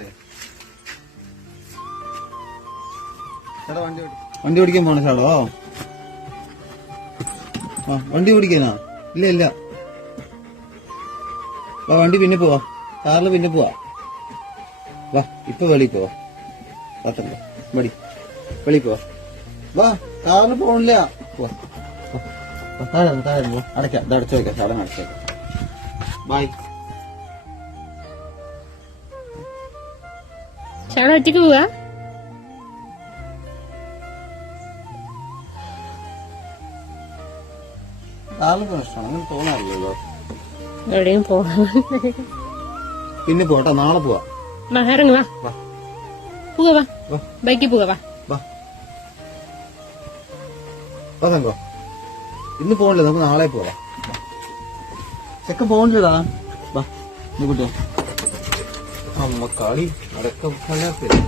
പോണല്ലേ? വണ്ടി ഓടിക്കാൻ പോണ ചേട്ടോ? ആ വണ്ടി ഓടിക്കാനാ? ഇല്ല ഇല്ല, വാ വണ്ടി പിന്നെ പോവാ, കാറില് പിന്നെ പോവാ. വാ ഇപ്പൊ വെളി പോവാ, പത്തല്ല വെളി പോവാ. വാ കാറില് പോണില്ല, പോവാ. താഴെ അടയ്ക്കാം, ഇത് അടച്ചു വെക്കാം, സാധനം അടച്ചേക്കാം. ബൈ. ഒറ്റക്ക് പോവാ? കാറിൽ പോകാൻ ഇഷ്ടമാണ്, അങ്ങനെ തോന്നാറില്ലല്ലോ. എവിടെയും പോവാ. പിന്നെ പോട്ടെ, നാളെ പോവാ. ഇറങ്ങ് വാ, പോവാ, ബൈക്കിൽ പോവാ. തങ്കോ ഇന്ന് പോകണില്ല, നമുക്ക് നാളെ പോവാം. ചെക്ക പോകണില്ലടാ, വാ കുട്ടിയോ. അമ്മ കളി അടക്കം കളിയാക്കില്ല.